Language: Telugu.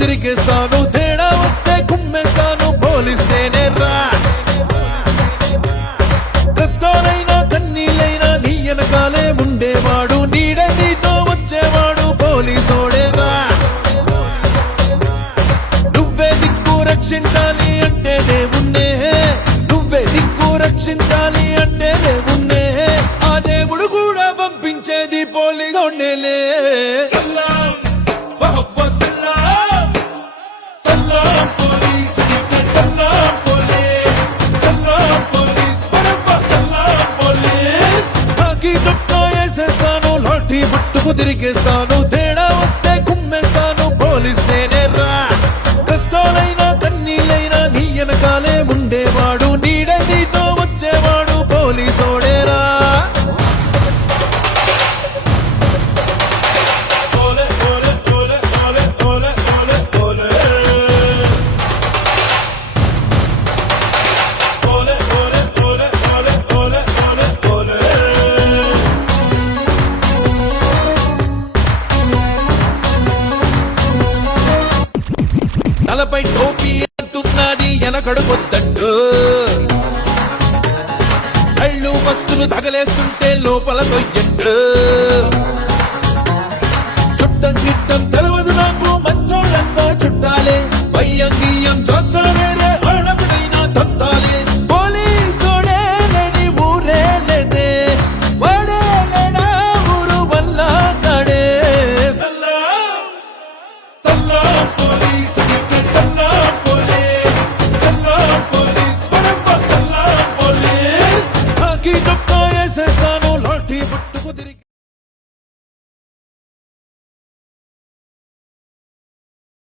తిరిగేస్తాను తేడా వస్తే కుమ్మేస్తాను పోలిస్తేనే రా కష్టాలైనా కన్నీళ్ళైనా నీ వెనకాలే ఉండేవాడు నీడే నీతో వచ్చేవాడు పోలీసోడే రా నువ్వే దిక్కు రక్షించాలి అంటే దేవుణ్ణే నువ్వే దిక్కు రక్షించాలి అంటే దేవుణ్ణే ఆ దేవుడు కూడా పంపించేది పోలీసోడేలే తిరిగేస్తాను తేడా వస్తే కుమ్మేస్తాను పోలిస్తేనే రా కష్టాలైనా కన్నీళ్ళైనా నీ వెనకాలే ఉండేవాడు నీడే నీతో వచ్చేవాడు పోలీసోడేరా తలపై టోపీ అంటున్నది వెనకడుకొద్దండు కళ్ళు బస్సులు తగలేస్తుంటే లోపల కొయ్యండు చుట్టం గిట్టం తెలవదు నాకు మంచోళ్ళంతా చుట్టాలే వయ్యంగి